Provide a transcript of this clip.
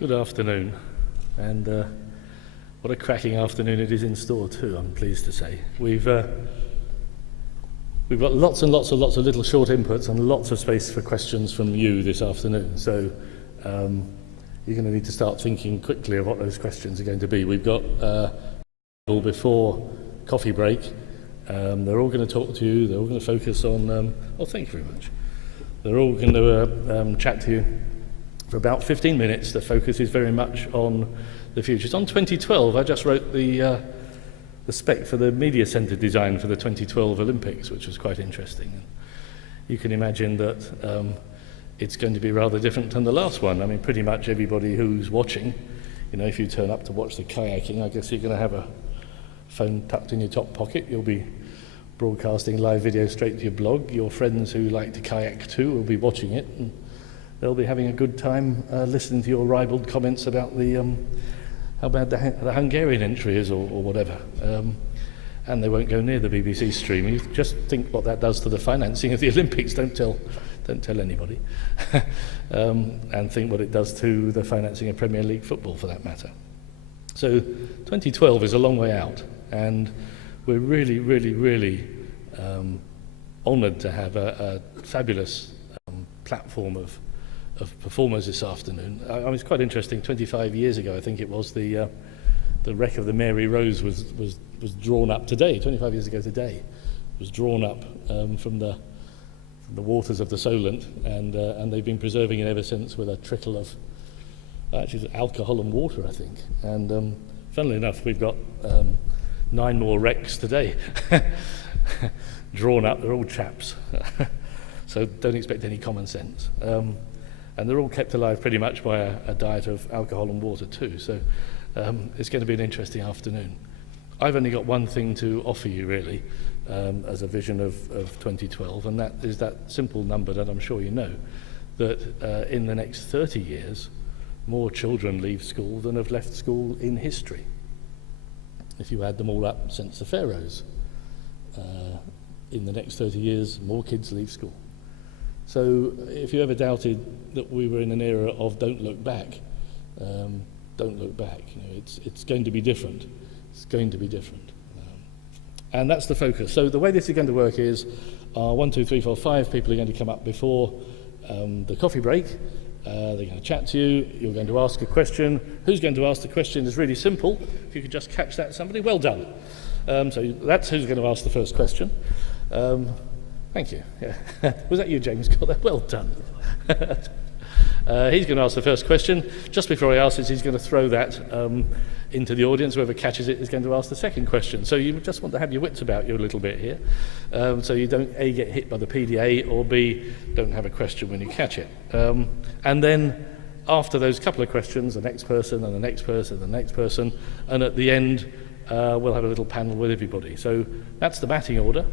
Good afternoon, and what a cracking afternoon it is in store too, I'm pleased to say. We've got lots and lots of little short inputs and lots of space for questions from you this afternoon, so you're going to need to start thinking quickly of what those questions are going to be. We've got before coffee break. They're all going to talk to you, they're all going to focus on, thank you very much. They're all going to chat to you for about 15 minutes. The focus is very much on the future. It's on 2012. I just wrote the spec for the media centre design for the 2012 Olympics, which was quite interesting. You can imagine that it's going to be rather different than the last one. I mean, pretty much everybody who's watching, if you turn up to watch the kayaking, I guess you're going to have a phone tucked in your top pocket. You'll be broadcasting live video straight to your blog. Your friends who like to kayak too will be watching it, and they'll be having a good time listening to your ribald comments about how bad the Hungarian entry is or whatever. And they won't go near the BBC stream. You just think what that does to the financing of the Olympics. Don't tell anybody. And think what it does to the financing of Premier League football, for that matter. So 2012 is a long way out, and we're really honoured to have a fabulous platform of performers this afternoon. It's quite interesting. 25 years ago, I think it was, the wreck of the Mary Rose was drawn up today. 25 years ago today, it was drawn up from the waters of the Solent, and they've been preserving it ever since with a trickle of actually alcohol and water, I think. And funnily enough, we've got 9 more wrecks today drawn up. They're all chaps, so don't expect any common sense. And they're all kept alive pretty much by a diet of alcohol and water too. So it's going to be an interesting afternoon. I've only got one thing to offer you really as a vision of 2012, and that is that simple number that I'm sure you know, that in the next 30 years, more children leave school than have left school in history. If you add them all up since the Pharaohs, in the next 30 years, more kids leave school. So if you ever doubted that we were in an era of don't look back, don't look back. It's going to be different. It's going to be different. And that's the focus. So the way this is going to work is 1, 2, 3, 4, 5 people are going to come up before the coffee break. They're going to chat to you. You're going to ask a question. Who's going to ask the question is really simple. If you could just catch that, somebody, well done. So that's who's going to ask the first question. Thank you. Yeah. Was that you, James? Got that? Well done. He's going to ask the first question. Just before he asks it, he's going to throw that into the audience. Whoever catches it is going to ask the second question. So you just want to have your wits about you a little bit here, so you don't A, get hit by the PDA, or B, don't have a question when you catch it. And then after those couple of questions, the next person and the next person and the next person, and at the end we'll have a little panel with everybody. So that's the batting order.